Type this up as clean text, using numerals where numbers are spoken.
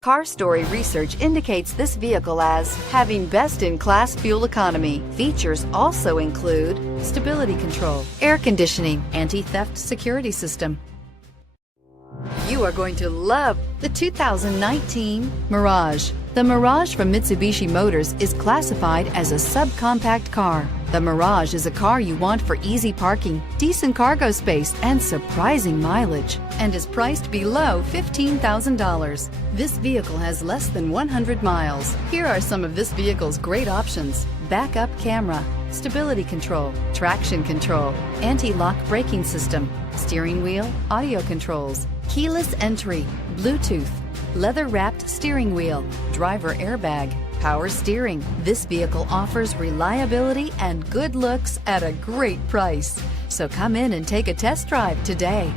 Car Story research indicates this vehicle as having best-in-class fuel economy. Features also include stability control, air conditioning, anti-theft security system. You are going to love the 2019 Mirage. The Mirage from Mitsubishi Motors is classified as a subcompact car. The Mirage is a car you want for easy parking, decent cargo space, and surprising mileage, and is priced below $15,000. This vehicle has less than 100 miles. Here are some of this vehicle's great options: backup camera, stability control, traction control, anti-lock braking system, steering wheel audio controls, keyless entry, Bluetooth, leather-wrapped steering wheel, driver airbag, power steering. This vehicle offers reliability and good looks at a great price. So come in and take a test drive today.